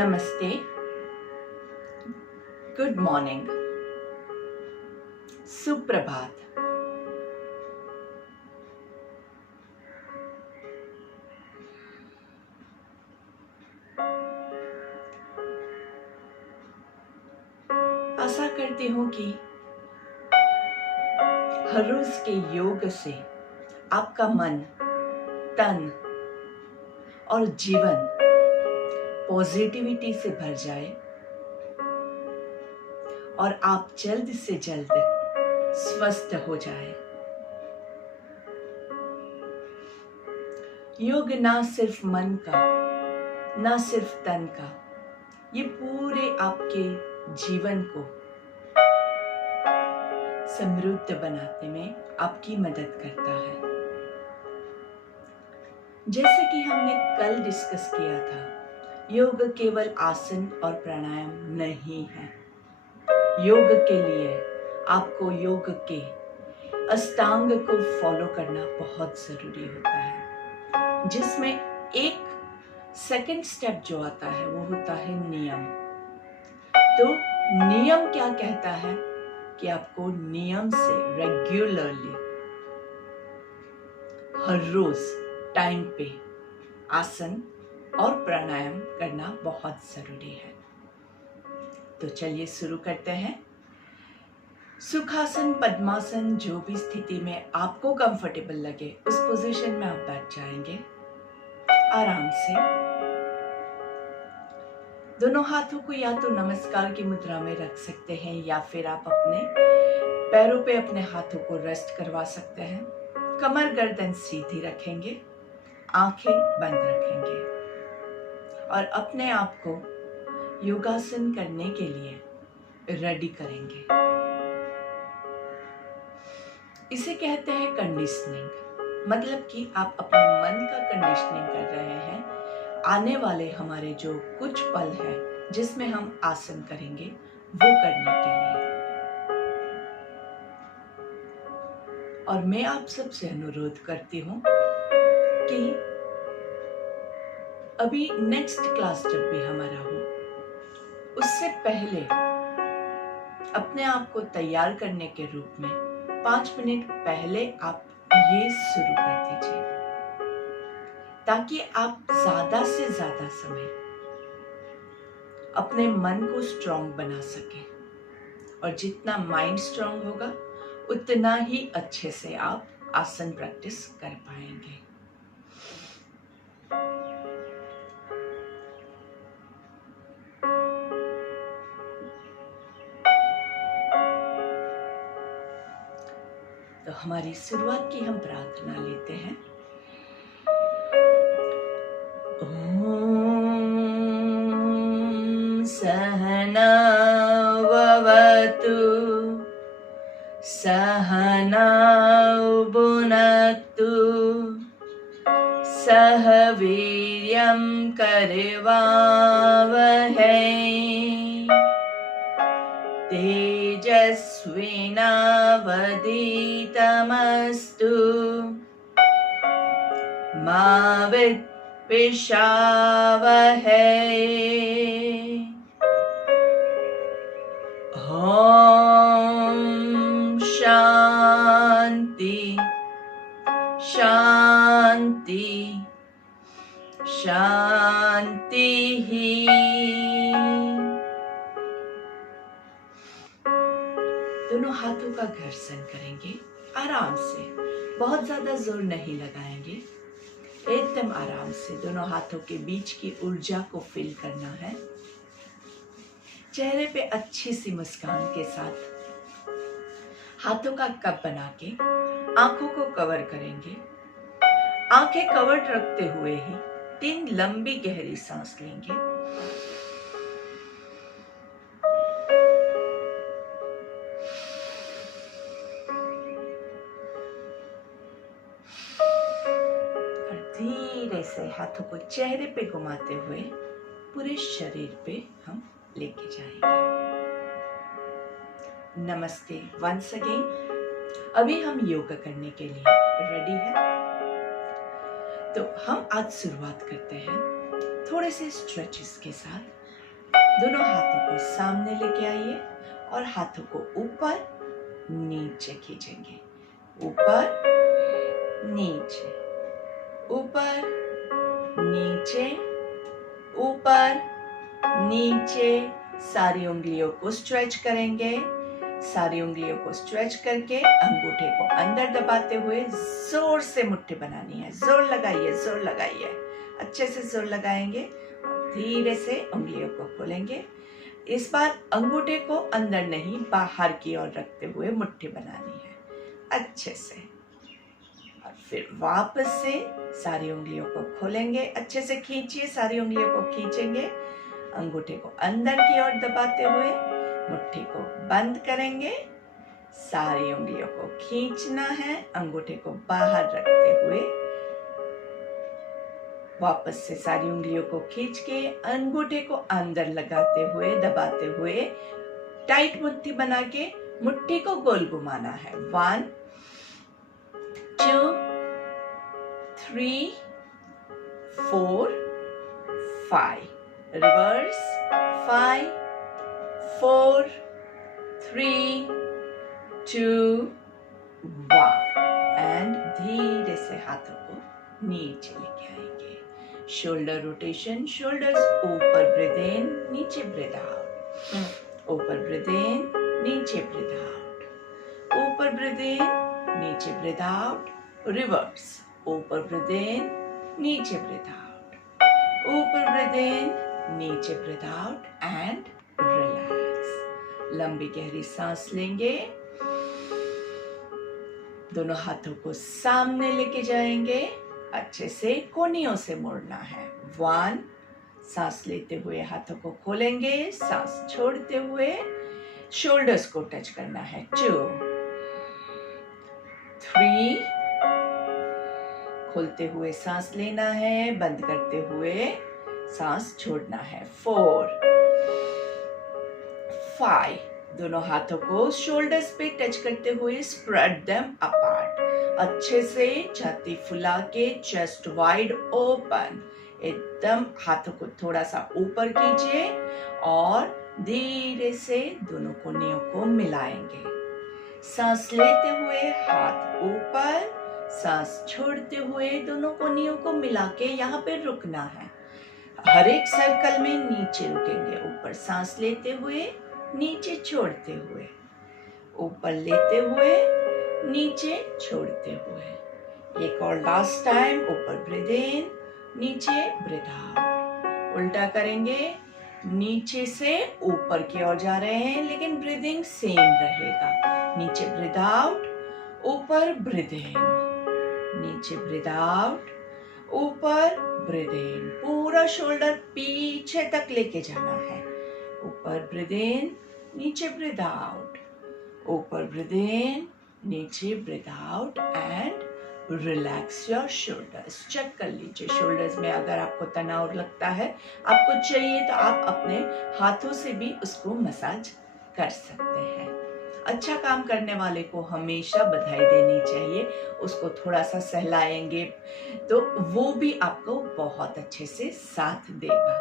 नमस्ते, good morning, सुप्रभात। आशा करती हूँ कि हर रोज के योग से आपका मन, तन और जीवन पॉजिटिविटी से भर जाए और आप जल्द से जल्द स्वस्थ हो जाए। योग ना सिर्फ मन का, ना सिर्फ तन का, ये पूरे आपके जीवन को समृद्ध बनाने में आपकी मदद करता है। जैसे कि हमने कल डिस्कस किया था, योग केवल आसन और प्राणायाम नहीं है। योग के लिए आपको योग के अष्टांग को फॉलो करना बहुत जरूरी होता है, जिसमें एक सेकंड स्टेप जो आता है वो होता है नियम। तो नियम क्या कहता है कि आपको नियम से रेगुलरली हर रोज टाइम पे आसन और प्राणायाम करना बहुत जरूरी है। तो चलिए शुरू करते हैं। सुखासन, पद्मासन, जो भी स्थिति में आपको कंफर्टेबल लगे उस पोजीशन में आप बैठ जाएंगे आराम से। दोनों हाथों को या तो नमस्कार की मुद्रा में रख सकते हैं या फिर आप अपने पैरों पे अपने हाथों को रेस्ट करवा सकते हैं। कमर गर्दन सीधी रखेंगे, आंखें बंद रखेंगे और अपने आप को योगासन करने के लिए रेडी करेंगे। इसे कहते हैं कंडीशनिंग, मतलब कि आप अपने मन का कंडीशनिंग कर रहे हैं। आने वाले हमारे जो कुछ पल है जिसमें हम आसन करेंगे वो करने के लिए। और मैं आप सबसे अनुरोध करती हूँ कि अभी नेक्स्ट क्लास जब भी हमारा हो, उससे पहले अपने आप को तैयार करने के रूप में 5 मिनट पहले आप ये शुरू कर दीजिए, ताकि आप ज्यादा से ज्यादा समय अपने मन को स्ट्रॉन्ग बना सके। और जितना माइंड स्ट्रॉन्ग होगा उतना ही अच्छे से आप आसन प्रैक्टिस कर पाएंगे। तो हमारी शुरुआत की हम प्रार्थना लेते हैं। ओम सहना भवतु सहना भुनक्तु सह वीर्यं करवावहै तेजस्विनावधीतमस्तु मा विद्विषावहै। ओम शांति शांति शांति ही। दोनों हाथों का घर्षण करेंगे आराम से, बहुत ज्यादा जोर नहीं लगाएंगे, एकदम आराम से दोनों हाथों के बीच की ऊर्जा को फील करना है। चेहरे पे अच्छी सी मुस्कान के साथ हाथों का कप बना के आंखों को कवर करेंगे। आंखें कवर्ड रखते हुए ही 3 लंबी गहरी सांस लेंगे। और धीरे से हाथों को चेहरे पे घुमाते हुए पूरे शरीर पे हम लेके जाएंगे। नमस्ते वंस अगेन। अभी हम योगा करने के लिए रेडी हैं। तो हम आज शुरुआत करते हैं थोड़े से स्ट्रेचेस के साथ। दोनों हाथों को सामने लेके आइए और हाथों को ऊपर नीचे खींचेंगे, ऊपर नीचे, ऊपर नीचे, ऊपर नीचे। सारी उंगलियों को स्ट्रेच करेंगे, सारी उंगलियों को स्ट्रेच करके अंगूठे को अंदर दबाते हुए जोर से मुट्ठी बनानी है। जोर लगाइए, जोर लगाइए, अच्छे से जोर लगाएंगे। धीरे से उंगलियों को खोलेंगे। इस बार अंगूठे को अंदर नहीं, बाहर की ओर रखते हुए मुट्ठी बनानी है अच्छे से। और फिर वापस से सारी उंगलियों को खोलेंगे, अच्छे से खींचिए, सारी उंगलियों को खींचेंगे, अंगूठे को अंदर की ओर दबाते हुए मुट्ठी को बंद करेंगे। सारी उंगलियों को खींचना है, अंगूठे को बाहर रखते हुए वापस से सारी उंगलियों को खींच के अंगूठे को अंदर लगाते हुए दबाते हुए टाइट मुट्ठी बना के मुट्ठी को गोल घुमाना है। 1 2 3 4 5, रिवर्स 5 4 3 2 1 एंड धीरे से हाथों को नीचे लेके आएंगे। शोल्डर रोटेशन, शोल्डर्स ऊपर, ब्रीथ इन, नीचे ब्रीथ आउट, ऊपर ब्रीथ इन, नीचे ब्रीथ आउट, ऊपर ब्रीथ इन, नीचे ब्रीथ आउट, रिवर्स, ऊपर ब्रीथ इन, नीचे ब्रीथ आउट, ऊपर ब्रीथ इन, नीचे ब्रीथ आउट एंड रिलैक्स। लंबी गहरी सांस लेंगे, दोनों हाथों को सामने लेके जाएंगे, अच्छे से कोनियों से मोड़ना है। 1, सांस लेते हुए हाथों को खोलेंगे, सांस छोड़ते हुए शोल्डर्स को टच करना है। 2 3, खोलते हुए सांस लेना है, बंद करते हुए सांस छोड़ना है। 4 5, दोनों हाथों को शोल्डर्स पे टच करते हुए स्प्रेड देम अपार्ट, अच्छे से छाती फुला के चेस्ट वाइड ओपन, एकदम हाथों को थोड़ा सा ऊपर कीजिए और धीरे से दोनों कोनियों को मिलाएंगे। सांस लेते हुए हाथ ऊपर, सांस छोड़ते हुए दोनों कोनियों को मिला के यहाँ पे रुकना है। हर एक सर्कल में नीचे रुकेंगे, ऊपर सांस लेते हुए, नीचे छोड़ते हुए, ऊपर लेते हुए, नीचे छोड़ते हुए। एक और लास्ट टाइम, ऊपर ब्रीथ इन, नीचे ब्रीथ आउट। उल्टा करेंगे, नीचे से ऊपर की ओर जा रहे हैं लेकिन ब्रीदिंग सेम रहेगा। नीचे ब्रीथ आउट, ऊपर ब्रीथ इन, नीचे ब्रीथ आउट, ऊपर ब्रीथ इन, पूरा शोल्डर पीछे तक लेके जाना है। ऊपर ब्रीथ इन, नीचे ब्रीथ आउट, ऊपर ब्रीथ इन, नीचे breathe out and relax your shoulders. Check कर लीजिए शोल्डर्स में अगर आपको तनाव लगता है, आपको चाहिए तो आप अपने हाथों से भी उसको मसाज कर सकते हैं। अच्छा काम करने वाले को हमेशा बधाई देनी चाहिए, उसको थोड़ा सा सहलाएंगे तो वो भी आपको बहुत अच्छे से साथ देगा।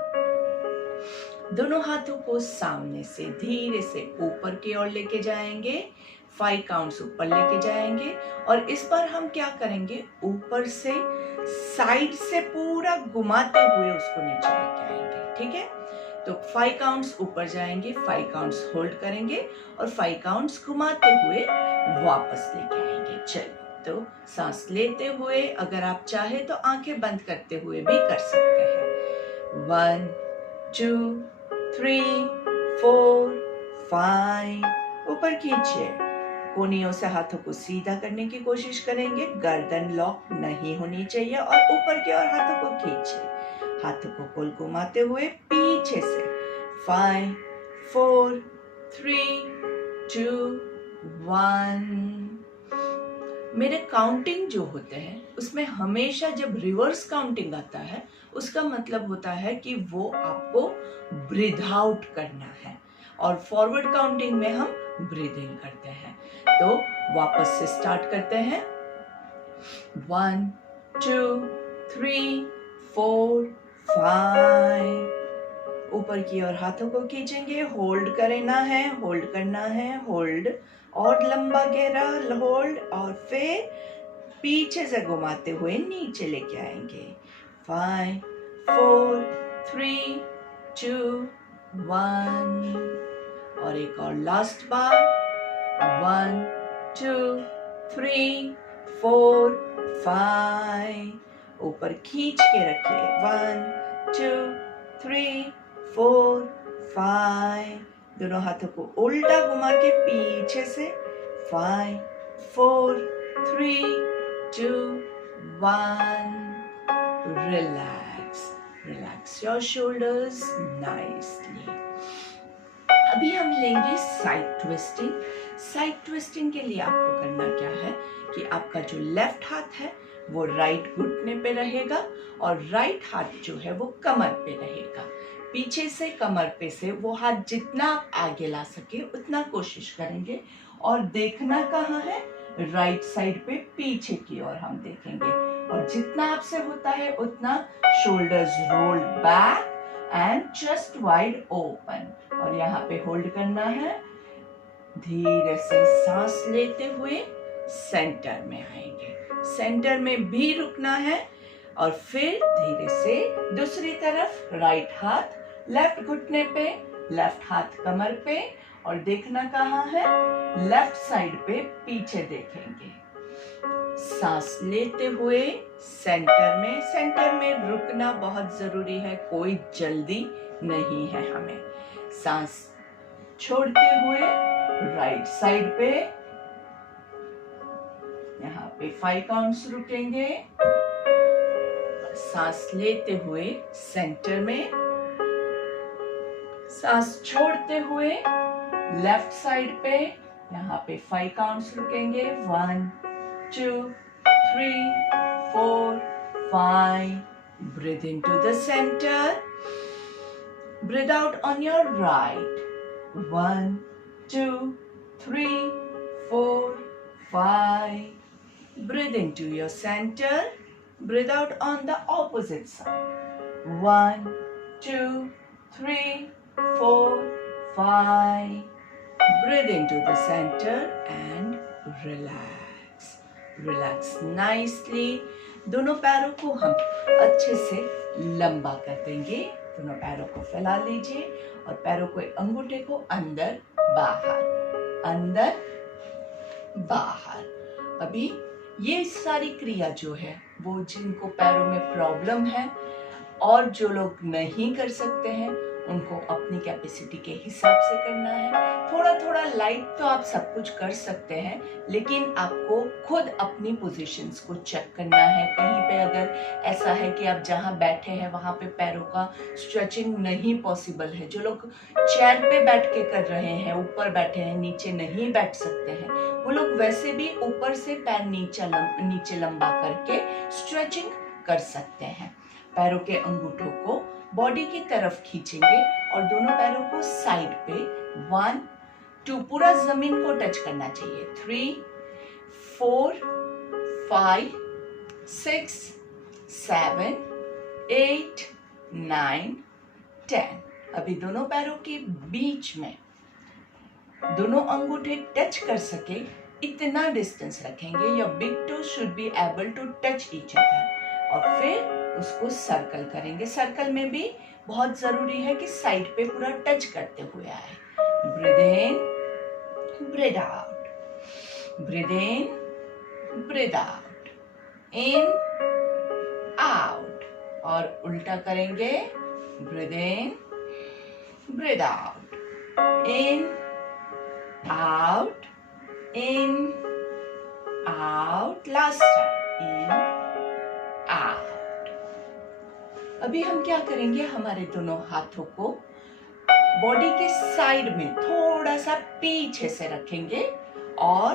दोनों हाथों को सामने से धीरे से ऊपर की ओर लेके जाएंगे, 5 काउंट्स ऊपर लेके जाएंगे और इस बार हम क्या करेंगे, ऊपर से साइड से पूरा घुमाते हुए उसको नीचे लेके आएंगे। ठीक है, तो 5 काउंट्स ऊपर जाएंगे, 5 काउंट्स होल्ड करेंगे और 5 काउंट्स घुमाते हुए वापस लेके आएंगे। चलिए, तो सांस लेते हुए अगर आप चाहे तो आंखें बंद करते हुए भी कर सकते हैं। 1 2 3 4 5, ऊपर खींचिए, कोनियों से हाथों को सीधा करने की कोशिश करेंगे, गर्दन लॉक नहीं होनी चाहिए और ऊपर की ओर हाथों को खींचिए, हाथों को गोल घुमाते हुए पीछे से 5 4 3 2 1। मेरे काउंटिंग जो होते हैं उसमें हमेशा जब रिवर्स काउंटिंग आता है उसका मतलब होता है कि वो आपको ब्रीथ आउट करना है और फॉरवर्ड काउंटिंग में हम ब्रीथ इन करते हैं। तो वापस से स्टार्ट करते हैं। 1 2 3 4 5 ऊपर की ओर हाथों को खींचेंगे, होल्ड करना है, होल्ड करना है, होल्ड, और लंबा गहरा होल्ड, और फिर पीछे से घुमाते हुए नीचे लेके आएंगे। 5 4 3 2 1, और एक और लास्ट बार। 1 2 3 4 5, ऊपर खींच के रखिए। 1 2 3 4 5, दोनों हाथों को उल्टा घुमा के पीछे से। 5 4 3 2 1, relax, relax your shoulders nicely। अभी हम लेंगे साइड ट्विस्टिंग। साइड ट्विस्टिंग के लिए आपको करना क्या है कि आपका जो लेफ्ट हाथ है वो राइट घुटने पे रहेगा, और राइट हाथ जो है वो कमर पे रहेगा। पीछे से कमर पे से वो हाथ जितना आप आगे ला सके उतना कोशिश करेंगे, और देखना कहाँ है, राइट साइड पे पीछे की ओर हम देखेंगे, और जितना आपसे होता है उतना shoulders rolled back and chest wide open, और यहाँ पे होल्ड करना है। धीरे से सांस लेते हुए सेंटर में आएंगे, सेंटर में भी रुकना है, और फिर धीरे से दूसरी तरफ राइट हाथ लेफ्ट घुटने पे, लेफ्ट हाथ कमर पे, और देखना कहाँ है, लेफ्ट साइड पे पीछे देखेंगे। सांस लेते हुए सेंटर में रुकना बहुत जरूरी है, कोई जल्दी नहीं है हमें। सांस छोड़ते हुए राइट साइड पे, यहाँ पे 5 काउंट्स रुकेंगे। सांस लेते हुए सेंटर में, सांस छोड़ते हुए लेफ्ट साइड पे, यहाँ पे 5 काउंट्स रुकेंगे। 1 2 3 4 5, breathe into the center, breathe out on your right। 1 2 3 4 5, breathe into your center, breathe out on the opposite side। 1 2 3 4 5, breathe into the center and relax, relax nicely। दोनों पैरों को हम अच्छे से लंबा कर देंगे, दोनों पैरों को फैला लीजिए, और पैरों को अंगूठे को अंदर बाहर, अंदर बाहर। अभी ये सारी क्रिया जो है वो जिनको पैरों में प्रॉब्लम है और जो लोग नहीं कर सकते हैं उनको अपनी कैपेसिटी के हिसाब से करना है। थोड़ा थोड़ा लाइट तो आप सब कुछ कर सकते हैं, लेकिन आपको खुद अपनी पोजीशंस को चेक करना है। कहीं पे अगर ऐसा है कि आप जहां बैठे हैं वहां पे पैरों का स्ट्रेचिंग नहीं पॉसिबल है, जो लोग चेयर पे बैठ के कर रहे हैं, ऊपर बैठे हैं, नीचे नहीं बैठ सकते हैं, वो लोग वैसे भी ऊपर से पैर नीचे लंबा करके स्ट्रेचिंग कर सकते हैं। पैरों के अंगूठों को बॉडी की तरफ खींचेंगे और दोनों पैरों को साइड पे 1 2 पूरा जमीन को टच करना चाहिए। 3 4 5 6 7 8 9 10। अभी दोनों पैरों के बीच में दोनों अंगूठे टच कर सके इतना डिस्टेंस रखेंगे। Your big toe should be able to touch each other, और फिर उसको सर्कल करेंगे। सर्कल में भी बहुत जरूरी है कि साइड पे पूरा टच करते हुए आए। Breathe in, breathe out, breathe in, breathe out, in out, और उल्टा करेंगे। Breathe in, breathe out, in out, in out, last time, in out. अभी हम क्या करेंगे, हमारे दोनों हाथों को बॉडी के साइड में थोड़ा सा पीछे से रखेंगे और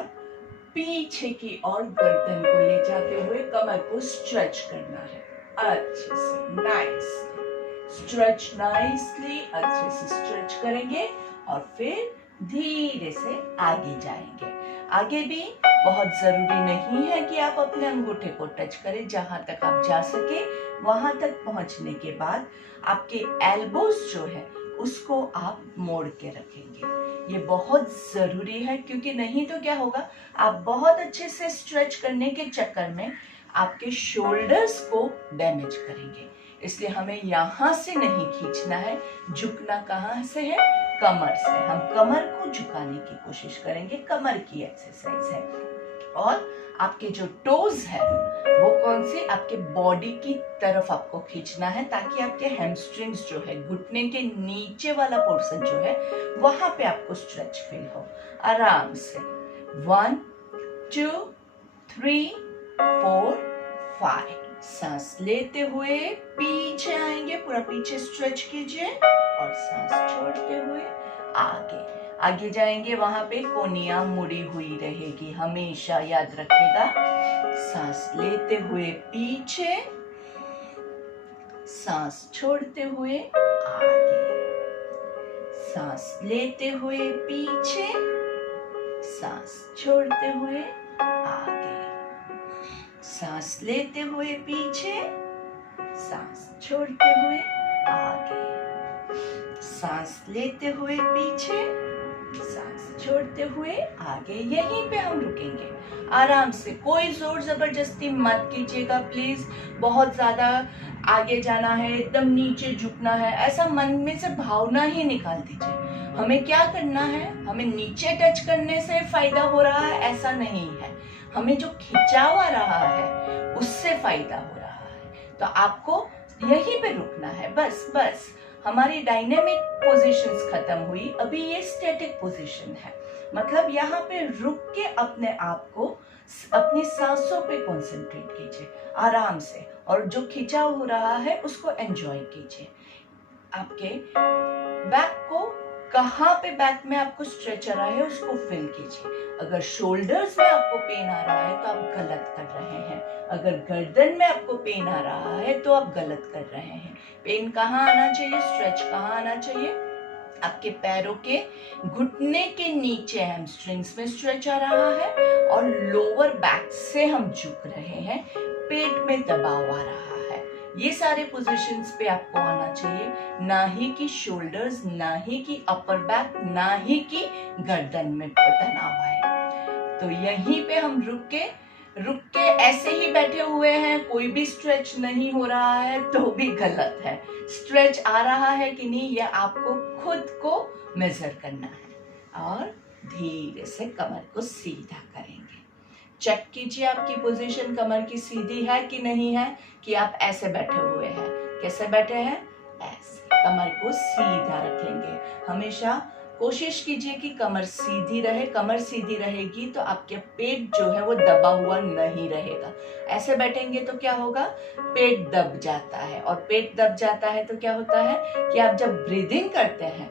पीछे की ओर गर्दन को ले जाते हुए कमर को स्ट्रेच करना है अच्छे से, नाइसली स्ट्रेच, नाइसली अच्छे से स्ट्रेच करेंगे और फिर धीरे से आगे जाएंगे। आगे भी बहुत जरूरी नहीं है कि आप अपने अंगूठे को टच करें, जहां तक आप जा सके वहां तक पहुंचने के बाद आपके एल्बोज जो है उसको आप मोड़ के रखेंगे। ये बहुत जरूरी है, क्योंकि नहीं तो क्या होगा, आप बहुत अच्छे से स्ट्रेच करने के चक्कर में आपके शोल्डर्स को डैमेज करेंगे। इसलिए हमें यहाँ से नहीं खींचना है। झुकना कहाँ से है? कमर से। हम कमर को झुकाने की कोशिश करेंगे, कमर की एक्सरसाइज है। और आपके जो टोज है वो कौन से? आपके बॉडी की तरफ आपको खींचना है, ताकि आपके हैमस्ट्रिंग्स जो है, घुटने के नीचे वाला पोर्शन जो है, वहां पे आपको स्ट्रेच फील हो। आराम से 1 2 3 4 5 सांस लेते हुए पीछे आएंगे, पूरा पीछे स्ट्रेच कीजिए और सांस छोड़ते हुए आगे जाएंगे। वहां पे कोनिया मुड़ी हुई रहेगी, हमेशा याद रखिएगा। सांस लेते हुए पीछे, सांस छोड़ते हुए आगे, सांस लेते हुए पीछे, सांस छोड़ते हुए आगे, सांस लेते हुए पीछे, सांस छोड़ते हुए आगे, सांस लेते हुए पीछे, सांस छोड़ते हुए आगे। यहीं पे हम रुकेंगे आराम से। कोई जोर जबरदस्ती मत कीजिएगा प्लीज। बहुत ज्यादा आगे जाना है, एकदम नीचे झुकना है, ऐसा मन में से भावना ही निकाल दीजिए। हमें क्या करना है? हमें नीचे टच करने से फायदा हो रहा है ऐसा नहीं है, हमें जो खिंचाव आ रहा है उससे फायदा हो रहा है। तो आपको यहीं पे रुकना है बस। हमारी डायनेमिक पोजीशंस खत्म हुई, अभी ये स्टैटिक पोजीशन है। मतलब यहाँ पे रुक के अपने आप को, अपनी सांसों पे कंसंट्रेट कीजिए आराम से, और जो खिंचाव हो रहा है उसको एंजॉय कीजिए। आपके बैक को, कहाँ पे बैक में आपको स्ट्रेच आ रहा है उसको फील कीजिए। अगर शोल्डर्स में आपको पेन आ रहा है तो आप गलत कर रहे हैं। अगर गर्दन में आपको पेन आ रहा है तो आप गलत कर रहे हैं। पेन कहाँ आना चाहिए? स्ट्रेच कहाँ आना चाहिए? आपके पैरों के घुटने के नीचे हैमस्ट्रिंग्स में स्ट्रेच आ रहा है, और लोअर बैक से हम झुक रहे हैं, पेट में दबाव आ रहा है। ये सारे पोजीशंस पे आपको आना चाहिए, ना ही कि शोल्डर्स, ना ही कि अपर बैक, ना ही कि गर्दन में तनाव आए। तो यहीं पे हम रुक के ऐसे ही बैठे हुए हैं, कोई भी स्ट्रेच नहीं हो रहा है तो भी गलत है। स्ट्रेच आ रहा है कि नहीं, ये आपको खुद को मेजर करना है। और धीरे से कमर को सीधा करेंगे। चेक कीजिए आपकी पोजीशन कमर की सीधी है कि नहीं है, कि आप ऐसे बैठे हुए हैं। कैसे बैठे हैं? ऐसे। कमर को सीधा रखेंगे। हमेशा कोशिश कीजिए कि कमर सीधी रहे। कमर सीधी रहेगी तो आपके पेट जो है वो दबा हुआ नहीं रहेगा। ऐसे बैठेंगे तो क्या होगा? पेट दब जाता है, और पेट दब जाता है तो क्या होता है कि आप जब ब्रीदिंग करते हैं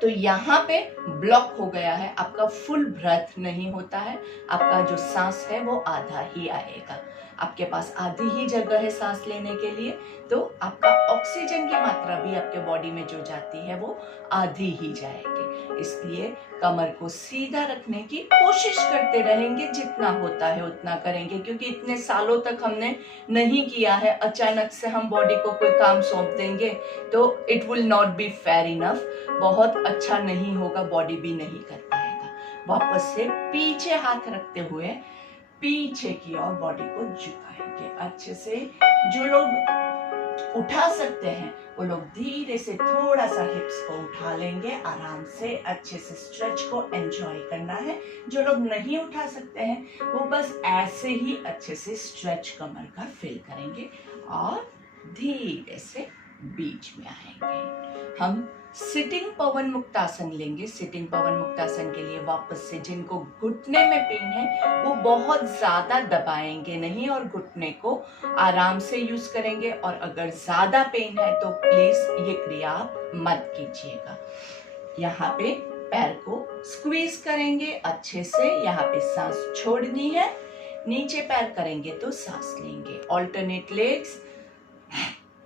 तो यहाँ पे ब्लॉक हो गया है, आपका फुल ब्रेथ नहीं होता है, आपका जो सांस है वो आधा ही आएगा। आपके पास आधी ही जगह है सांस लेने के लिए, तो आपका ऑक्सीजन की मात्रा भी आपके बॉडी में जो जाती है वो आधी ही जाएगी। इसलिए कमर को सीधा रखने की कोशिश करते रहेंगे, जितना होता है उतना करेंगे, क्योंकि इतने सालों तक हमने नहीं किया है। अचानक से हम बॉडी को कोई काम सौंप देंगे तो it will not be fair enough, बहुत अच्छा नहीं होगा, बॉडी भी नहीं कर पाएगा। वापस से पीछे हाथ रखते हुए पीछे की ओर बॉडी को झुकाएंगे अच्छे से। जो लोग उठा सकते हैं वो लोग धीरे से थोड़ा सा हिप्स को उठा लेंगे, आराम से अच्छे से स्ट्रेच को एंजॉय करना है। जो लोग नहीं उठा सकते हैं वो बस ऐसे ही अच्छे से स्ट्रेच कमर का फील करेंगे और धीरे से बीच में आएंगे। हम सिटिंग पवन मुक्तासन लेंगे। सिटिंग पवन मुक्तासन के लिए वापस से जिनको घुटने में पेन है वो बहुत ज्यादा दबाएंगे नहीं और घुटने को आराम से यूज करेंगे, और अगर ज्यादा पेन है तो प्लीज ये क्रिया आप मत कीजिएगा। यहाँ पे पैर को स्क्वीज करेंगे अच्छे से, यहाँ पे सांस छोड़नी है, नीचे पैर करेंगे तो सांस लेंगे। ऑल्टरनेट लेग्स,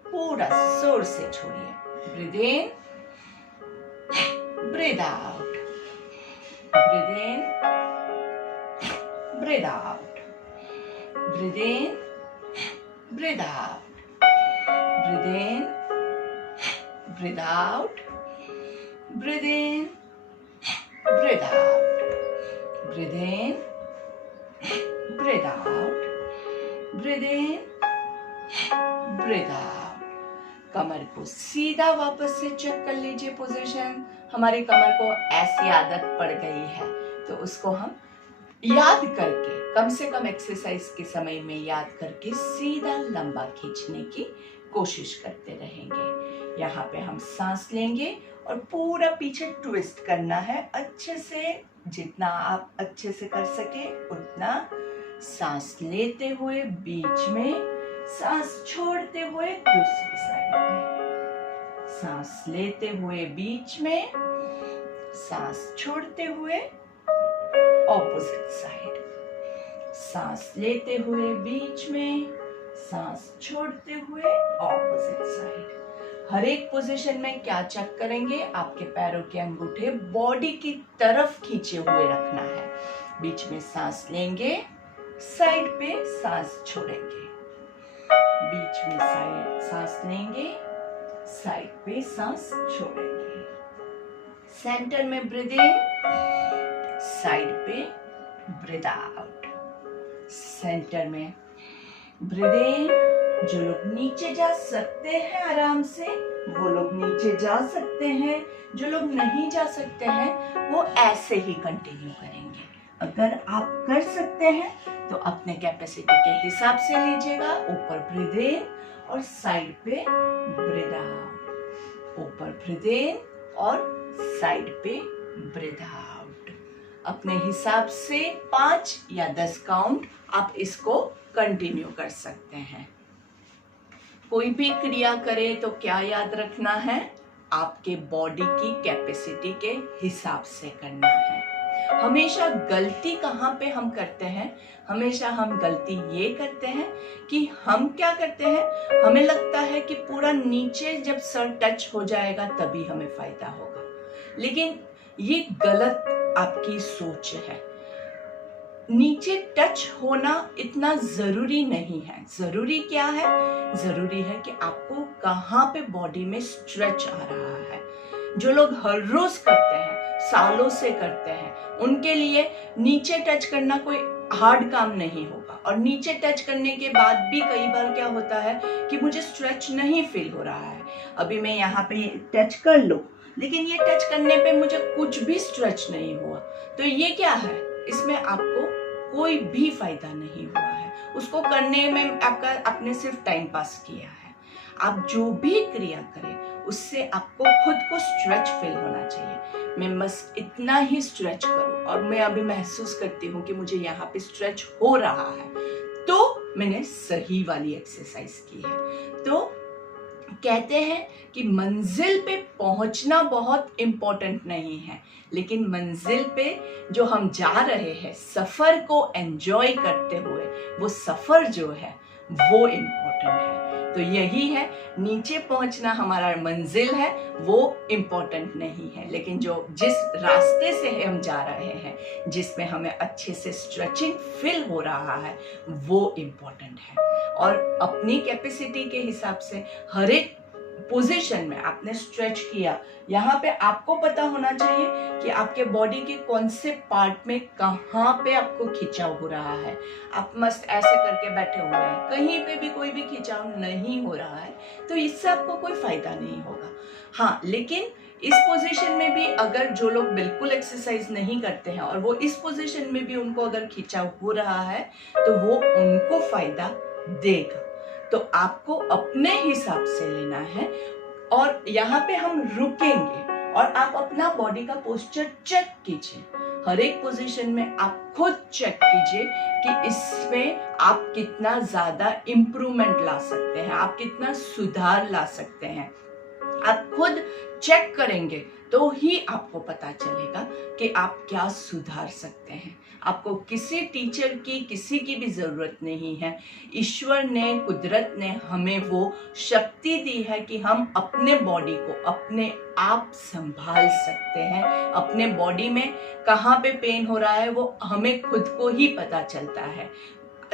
पूरा जोर से छोड़िए। Breathe in, breathe out, breathe in, breathe out, breathe in, breathe out, breathe in, breathe out, breathe in, breathe out, breathe in, breathe out, breathe in, breathe out। कमर को सीधा वापस से चेक कर लीजिए पोजीशन। हमारी कमर को ऐसी आदत पड़ गई है तो उसको हम याद करके, कम से कम एक्सरसाइज के समय में याद करके सीधा लंबा खींचने की कोशिश करते रहेंगे। यहाँ पे हम सांस लेंगे और पूरा पीछे ट्विस्ट करना है अच्छे से, जितना आप अच्छे से कर सके उतना। सांस लेते हुए बीच में, सांस छोड़ते हुए दूसरी साइड में, सांस लेते हुए बीच में, सांस छोड़ते हुए ऑपोजिट साइड, सांस लेते हुए बीच में, सांस छोड़ते हुए ऑपोजिट साइड। हर एक पोजीशन में क्या चेक करेंगे, आपके पैरों के अंगूठे बॉडी की तरफ खींचे हुए रखना है। बीच में सांस लेंगे, साइड पे सांस छोड़ेंगे, बीच में साइड सांस लेंगे, साइड पे सांस छोड़ेंगे। सेंटर में ब्रीथ इन, साइड पे ब्रीथ आउट। सेंटर में ब्रीथ इन, जो लोग नीचे जा सकते हैं आराम से वो लोग नीचे जा सकते हैं, जो लोग नहीं जा सकते हैं वो ऐसे ही कंटिन्यू करेंगे। अगर आप कर सकते हैं तो अपने कैपेसिटी के हिसाब से लीजिएगा। ऊपर ब्रीथ इन और साइड पे ब्रीथ आउट, ऊपर ब्रीथ इन और साइड पे ब्रीथ आउट। अपने हिसाब से 5 या 10 काउंट आप इसको कंटिन्यू कर सकते हैं। कोई भी क्रिया करे तो क्या याद रखना है, आपके बॉडी की कैपेसिटी के हिसाब से करना है। हमेशा गलती कहाँ पे हम करते हैं, हमेशा हम गलती ये करते हैं कि हम क्या करते हैं, हमें लगता है कि पूरा नीचे जब सर टच हो जाएगा तभी हमें फायदा होगा, लेकिन ये गलत आपकी सोच है। नीचे टच होना इतना जरूरी नहीं है। जरूरी क्या है, जरूरी है कि आपको कहाँ पे बॉडी में स्ट्रेच आ रहा है। जो लोग हर रोज करते हैं, सालों से करते हैं, उनके लिए नीचे टच करना कोई हार्ड काम नहीं होगा। और नीचे टच करने के बाद भी कई बार क्या होता है कि मुझे स्ट्रेच नहीं फील हो रहा है। अभी मैं यहाँ पे टच कर लूं, लेकिन ये टच करने पे मुझे कुछ भी स्ट्रेच नहीं हुआ, तो ये क्या है, इसमें आपको कोई भी फायदा नहीं हुआ है। उसको करने में आपने सिर्फ टाइम पास किया है। आप जो भी क्रिया करें उससे आपको खुद को स्ट्रेच फील होना चाहिए। मैं बस इतना ही स्ट्रेच करूं और मैं अभी महसूस करती हूँ कि मुझे यहाँ पे स्ट्रेच हो रहा है, तो मैंने सही वाली एक्सरसाइज की है। तो कहते हैं कि मंजिल पे पहुंचना बहुत इम्पोर्टेंट नहीं है, लेकिन मंजिल पे जो हम जा रहे हैं, सफर को एंजॉय करते हुए, वो सफर जो है वो इम्पोर्टेंट है। तो यही है, नीचे पहुंचना हमारा मंजिल है, वो इम्पोर्टेंट नहीं है, लेकिन जिस रास्ते से हम जा रहे हैं, जिसमें हमें अच्छे से स्ट्रेचिंग फील हो रहा है, वो इम्पोर्टेंट है। और अपनी कैपेसिटी के हिसाब से हर एक पोजीशन में आपने स्ट्रेच किया, यहाँ पे आपको पता होना चाहिए कि आपके बॉडी के कौन से पार्ट में कहाँ पे आपको खिंचाव हो रहा है। आप मस्त ऐसे करके बैठे हुए हैं, कहीं पे भी कोई भी खिंचाव नहीं हो रहा है, तो इससे आपको कोई फायदा नहीं होगा। हाँ, लेकिन इस पोजीशन में भी अगर जो लोग बिल्कुल एक्सरसाइज नहीं करते हैं और वो इस पोजीशन में भी उनको अगर खिंचाव हो रहा है, तो वो उनको फायदा देगा। तो आपको अपने हिसाब से लेना है। और यहाँ पे हम रुकेंगे और आप अपना बॉडी का पोस्चर चेक कीजिए। हर एक पोजीशन में आप खुद चेक कीजिए कि इसमें आप कितना ज्यादा इंप्रूवमेंट ला सकते हैं, आप कितना सुधार ला सकते हैं। आप खुद चेक करेंगे तो ही आपको पता चलेगा कि आप क्या सुधार सकते हैं। आपको किसी टीचर की, किसी की भी जरूरत नहीं है। ईश्वर ने, कुदरत ने हमें वो शक्ति दी है कि हम अपने बॉडी को अपने आप संभाल सकते हैं। अपने बॉडी में कहाँ पे पेन हो रहा है वो हमें खुद को ही पता चलता है।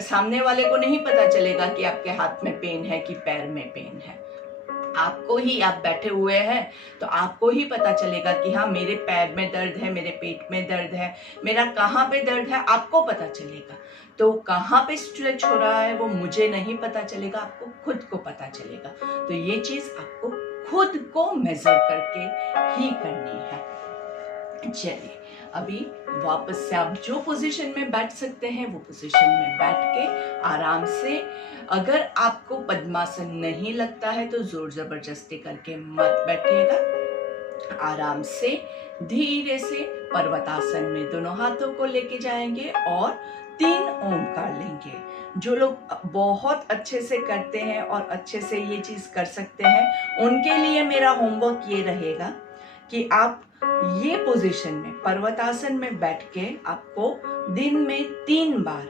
सामने वाले को नहीं पता चलेगा कि आपके हाथ में पेन है कि पैर में पेन है। आपको ही, आप बैठे हुए हैं तो आपको ही पता चलेगा कि हाँ मेरे पैर में दर्द है, मेरे पेट में दर्द है, मेरा कहाँ पे दर्द है आपको पता चलेगा। तो कहाँ पे स्ट्रेच हो रहा है वो मुझे नहीं पता चलेगा, आपको खुद को पता चलेगा। तो ये चीज आपको खुद को मेजर करके ही करनी है। चलिए अभी वापस से आप जो पोजीशन में बैठ सकते हैं वो पोजीशन में बैठ के आराम से, अगर आपको पद्मासन नहीं लगता है तो जोर जबरदस्ती करके मत बैठिएगा। आराम से धीरे से पर्वतासन में दोनों हाथों को लेके जाएंगे और 3 ओमकार लेंगे। जो लोग बहुत अच्छे से करते हैं और अच्छे से ये चीज कर सकते हैं उनके लिए मेरा होमवर्क ये रहेगा कि आप ये पोजीशन में, पर्वतासन में बैठ के आपको दिन में 3 बार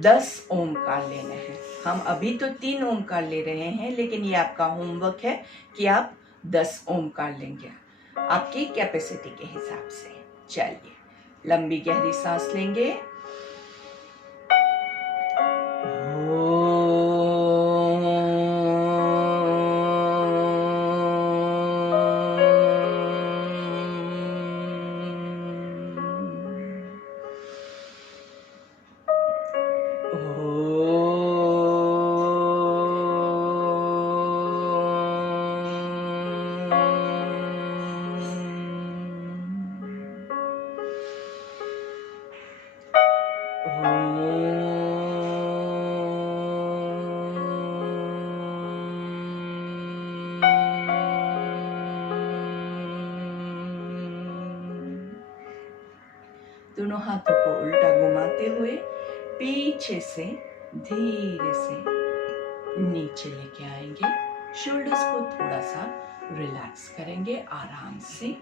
10 ओमकार लेने हैं। हम अभी तो 3 ओमकार ले रहे हैं, लेकिन ये आपका होमवर्क है कि आप 10 ओमकार लेंगे आपकी कैपेसिटी के हिसाब से। चलिए लंबी गहरी सांस लेंगे। दोनों हाथों को उल्टा घुमाते हुए पीछे से धीरे से नीचे लेके आएंगे। शोल्डर्स को थोड़ा सा रिलैक्स करेंगे। आराम से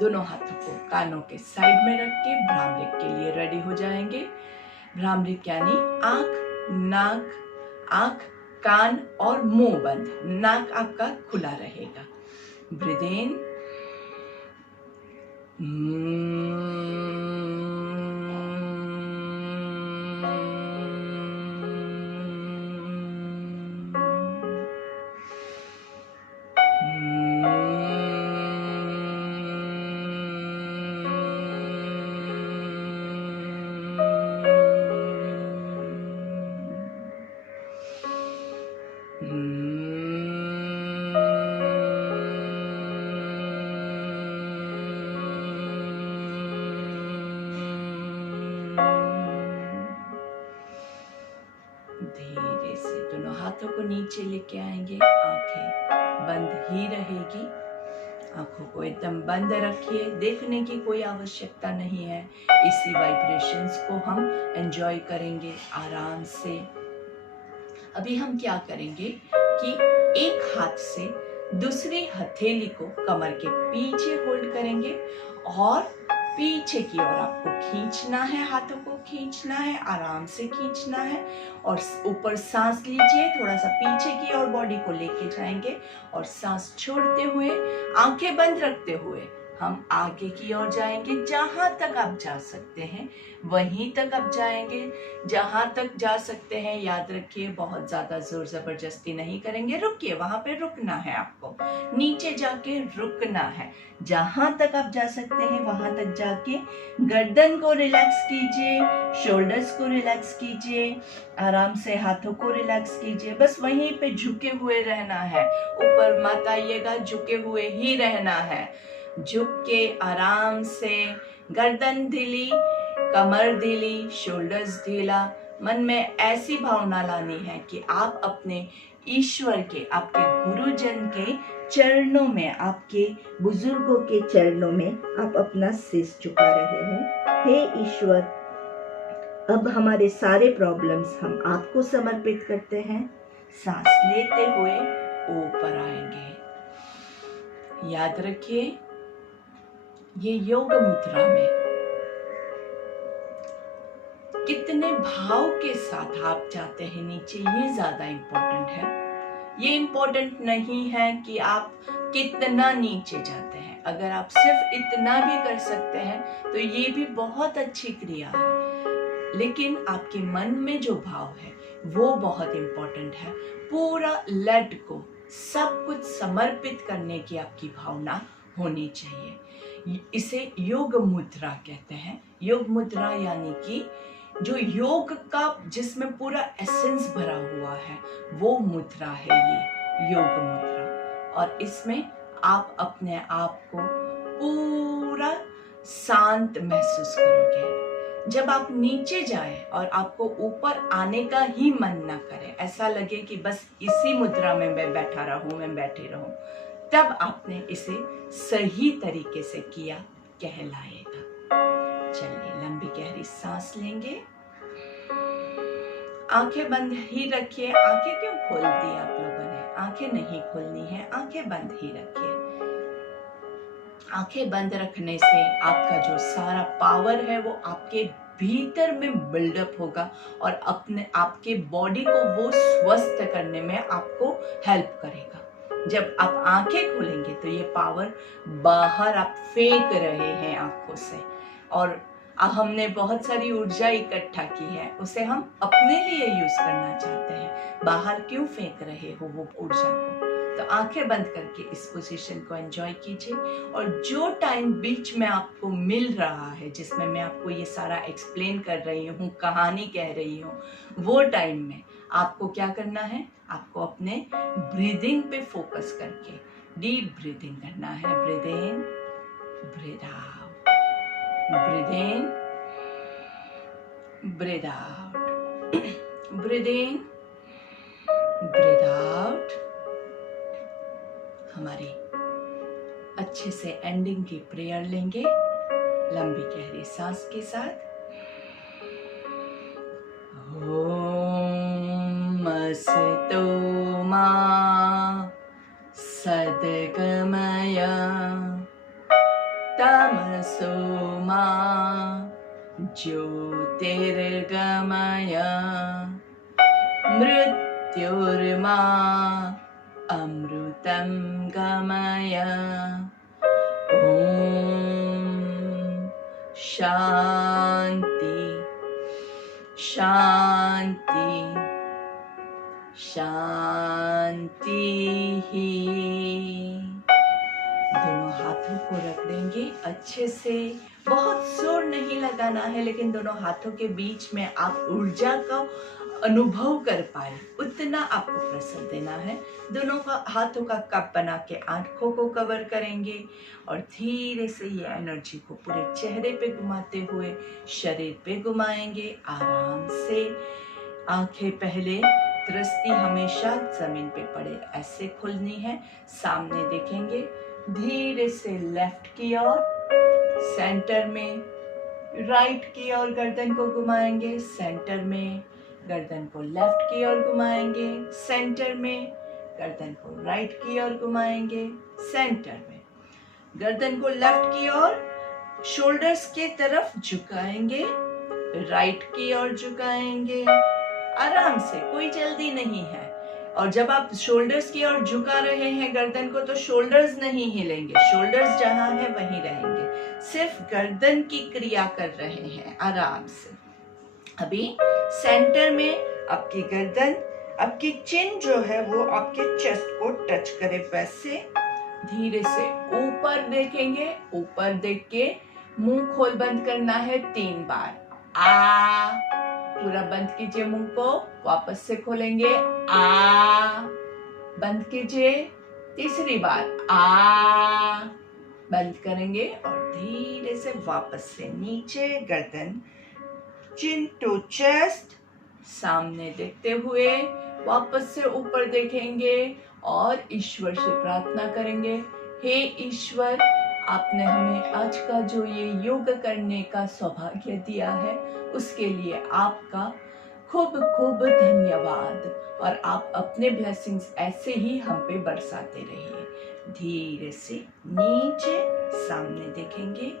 दोनों हाथों को कानों के साइड में रख के भ्रामरिक के लिए रेडी हो जाएंगे। भ्रामरिक यानी आंख, नाक, आंख, कान और मुंह बंद। नाक आपका खुला रहेगा। ब्रीथ इन, धीरे से दोनों हाथों को नीचे लेके आएंगे। आंखें बंद ही रहेगी। आंखों को एकदम बंद रखिए। देखने की कोई आवश्यकता नहीं है। इसी वाइब्रेशंस को हम एंजॉय करेंगे आराम से। अभी हम क्या करेंगे कि एक हाथ से दूसरी हथेली को कमर के पीछे होल्ड करेंगे और पीछे की ओर आपको खींचना है। हाथों को खींचना है, आराम से खींचना है और ऊपर सांस लीजिए। थोड़ा सा पीछे की ओर बॉडी को लेके जाएंगे और सांस छोड़ते हुए, आंखें बंद रखते हुए हम आगे की ओर जाएंगे। जहां तक आप जा सकते हैं वहीं तक आप जाएंगे। जहां तक जा सकते हैं याद रखिए, बहुत ज्यादा जोर जबरदस्ती नहीं करेंगे। रुकिए, वहां पे रुकना है आपको, नीचे जाके रुकना है। जहां तक आप जा सकते हैं वहां तक जाके गर्दन को रिलैक्स कीजिए, शोल्डर्स को रिलैक्स कीजिए, आराम से हाथों को रिलैक्स कीजिए। बस वहीं पे झुके हुए रहना है, ऊपर मत आइएगा, झुके हुए ही रहना है। झुक के आराम से गर्दन ढीली, कमर ढीली, शोल्डर्स ढीला। मन में ऐसी भावना लानी है कि आप अपने ईश्वर के, आपके गुरुजन के चरणों में, आपके बुजुर्गों के चरणों में आप अपना शीश झुका रहे हैं। हे ईश्वर, अब हमारे सारे प्रॉब्लम्स हम आपको समर्पित करते हैं। सांस लेते हुए ऊपर आएंगे, याद रखिए, ये योग मुद्रा में कितने भाव के साथ आप जाते हैं नीचे, ये ज्यादा इम्पोर्टेंट है। ये इम्पोर्टेंट नहीं है कि आप कितना नीचे जाते हैं। अगर आप सिर्फ इतना भी कर सकते हैं तो ये भी बहुत अच्छी क्रिया है, लेकिन आपके मन में जो भाव है वो बहुत इम्पोर्टेंट है। पूरा लेट को, सब कुछ समर्पित करने की आपकी भावना होनी चाहिए। इसे योग मुद्रा कहते हैं। योग मुद्रा यानी कि जो योग का जिसमें पूरा एसेंस भरा हुआ है वो मुद्रा है ये योग मुद्रा। और इसमें आप अपने आप को पूरा शांत महसूस करोगे। जब आप नीचे जाए और आपको ऊपर आने का ही मन ना करे, ऐसा लगे कि बस इसी मुद्रा में मैं बैठा रहूं, मैं बैठे रहूं, तब आपने इसे सही तरीके से किया कहलाएगा। चलिए लंबी गहरी सांस लेंगे। आंखें बंद ही रखिए। आंखें क्यों खोल दी आप लोगों ने? आंखें नहीं खोलनी है, आंखें बंद ही रखिए। आंखें बंद रखने से आपका जो सारा पावर है वो आपके भीतर में बिल्डअप होगा और अपने आपके बॉडी को वो स्वस्थ करने में आपको हेल्प करेगा। जब आप आंखें खोलेंगे तो ये पावर बाहर आप फेंक रहे हैं आंखों से, और हमने बहुत सारी ऊर्जा इकट्ठा की है, उसे हम अपने लिए यूज करना चाहते हैं। बाहर क्यों फेंक रहे हो वो ऊर्जा को? तो आंखें बंद करके इस पोजीशन को एंजॉय कीजिए। और जो टाइम बीच में आपको मिल रहा है जिसमें मैं आपको ये सारा एक्सप्लेन कर रही हूँ, कहानी कह रही हूँ, वो टाइम में आपको क्या करना है? आपको अपने ब्रीदिंग पे फोकस करके डीप ब्रीदिंग करना है। Breathe in, breathe out, breathe in, breathe out, breathe in, breathe out. हमारी अच्छे से एंडिंग की प्रेयर लेंगे लंबी गहरी सांस के साथ। ओम असतो मा सद्गमय तमसो मा ज्योतिर्गमय मृत्युर्मा अमृतं गमय। ओम शांति शांति शांति ही। दोनों हाथों को रख देंगे अच्छे से। बहुत जोर नहीं लगाना है, लेकिन दोनों हाथों के बीच में आप ऊर्जा का अनुभव कर पाए उतना आपको प्रेशर देना है। दोनों का हाथों का कप बना के आंखों को कवर करेंगे और धीरे से ये एनर्जी को पूरे चेहरे पे घुमाते हुए शरीर पे घुमाएंगे आराम से। आंखें पहले दृष्टि हमेशा जमीन पे पड़े ऐसे खुलनी है। सामने देखेंगे, धीरे से लेफ्ट की ओर, सेंटर में, राइट की ओर गर्दन को घुमाएंगे, सेंटर में, गर्दन को लेफ्ट की ओर घुमाएंगे, सेंटर में, गर्दन को राइट की ओर घुमाएंगे, सेंटर में, गर्दन को लेफ्ट की ओर, शोल्डर्स के तरफ झुकाएंगे, राइट की ओर झुकाएंगे आराम से, कोई जल्दी नहीं है। और जब आप शोल्डर्स की ओर झुका रहे हैं गर्दन को तो शोल्डर्स नहीं हिलेंगे, शोल्डर्स जहां है वहीं रहेंगे, सिर्फ गर्दन की क्रिया कर रहे हैं आराम से। अभी सेंटर में आपकी गर्दन, आपकी चिन जो है वो आपके चेस्ट को टच करे, वैसे धीरे से ऊपर देखेंगे। ऊपर देख के मुंह खोल बंद करना है 3 बार। आ, पूरा बंद कीजिए मुंह को, वापस से खोलेंगे, आ, बंद कीजिए, तीसरी बार आ, बंद करेंगे और धीरे से वापस से नीचे, गर्दन चिन टू चेस्ट, सामने देखते हुए वापस से ऊपर देखेंगे और ईश्वर से प्रार्थना करेंगे, हे ईश्वर, आपने हमें आज का जो ये योग करने का सौभाग्य दिया है उसके लिए आपका खूब खूब धन्यवाद, और आप अपने ब्लेसिंग्स ऐसे ही हम पे बरसाते रहिए। धीरे से नीचे सामने देखेंगे।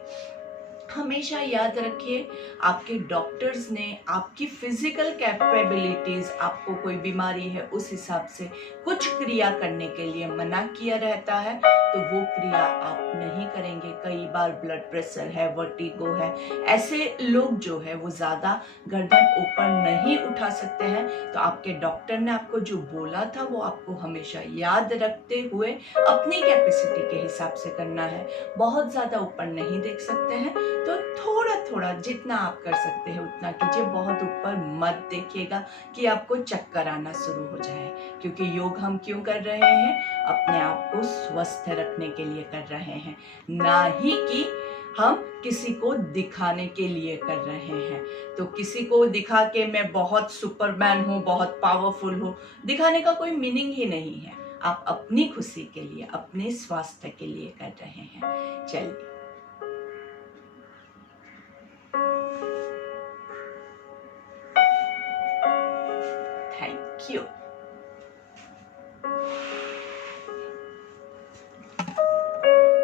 हमेशा याद रखिए, आपके डॉक्टर्स ने आपकी फिजिकल कैपेबिलिटीज, आपको कोई बीमारी है उस हिसाब से कुछ क्रिया करने के लिए मना किया रहता है, तो वो क्रिया आप नहीं करेंगे। कई बार ब्लड प्रेशर है, वर्टिगो है, ऐसे लोग जो है वो ज्यादा गर्दन ऊपर नहीं उठा सकते हैं, तो आपके डॉक्टर ने आपको जो बोला था वो आपको हमेशा याद रखते हुए अपनी कैपेसिटी के हिसाब से करना है। बहुत ज्यादा ऊपर नहीं देख सकते हैं, तो थोड़ा थोड़ा जितना आप कर सकते हैं उतना कीजिए। बहुत ऊपर मत देखिएगा कि आपको चक्कर आना शुरू हो जाए, क्योंकि योग हम क्यों कर रहे हैं? अपने आप को स्वस्थ रखने के लिए कर रहे हैं, ना ही कि हम किसी को दिखाने के लिए कर रहे हैं। तो किसी को दिखा के मैं बहुत सुपरमैन हूँ, बहुत पावरफुल हूँ, दिखाने का कोई मीनिंग ही नहीं है। आप अपनी खुशी के लिए, अपने स्वास्थ्य के लिए कर रहे हैं। चलिए, थैंक यू।